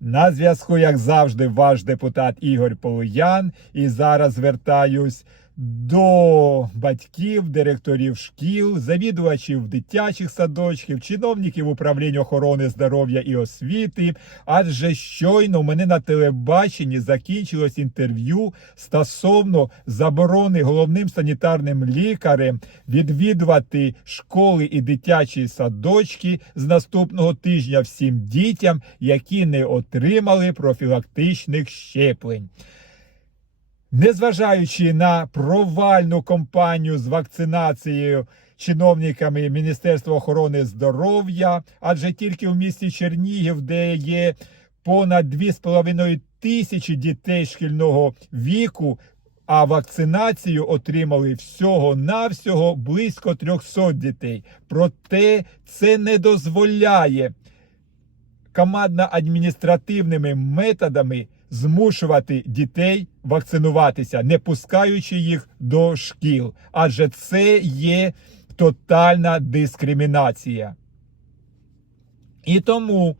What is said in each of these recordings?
На зв'язку, як завжди, ваш депутат Ігор Полуян. І зараз звертаюсь до батьків, директорів шкіл, завідувачів дитячих садочків, чиновників управління охорони здоров'я і освіти. Адже щойно мене на телебаченні закінчилось інтерв'ю стосовно заборони головним санітарним лікарем відвідувати школи і дитячі садочки з наступного тижня всім дітям, які не отримали профілактичних щеплень. Незважаючи на провальну кампанію з вакцинацією чиновниками Міністерства охорони здоров'я, адже тільки в місті Чернігів, де є понад 2,5 тисячі дітей шкільного віку, а вакцинацію отримали всього-навсього близько 300 дітей. Проте це не дозволяє командно-адміністративними методами змушувати дітей вакцинуватися, не пускаючи їх до шкіл, адже це є тотальна дискримінація. І тому,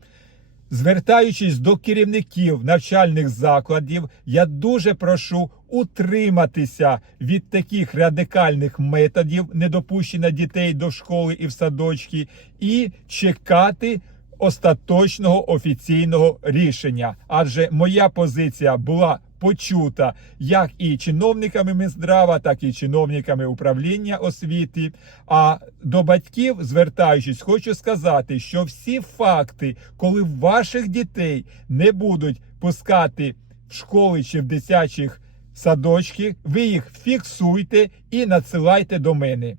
звертаючись до керівників навчальних закладів, я дуже прошу утриматися від таких радикальних методів недопущення дітей до школи і в садочки, і чекати остаточного офіційного рішення. Адже моя позиція була почута як і чиновниками Мінздрава, так і чиновниками управління освіти. А до батьків, звертаючись, хочу сказати, що всі факти, коли ваших дітей не будуть пускати в школи чи в дитячих садочки, ви їх фіксуйте і надсилайте до мене.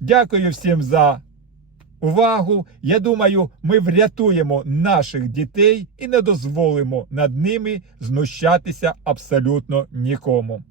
Дякую всім за увагу. Я думаю, ми врятуємо наших дітей і не дозволимо над ними знущатися абсолютно нікому.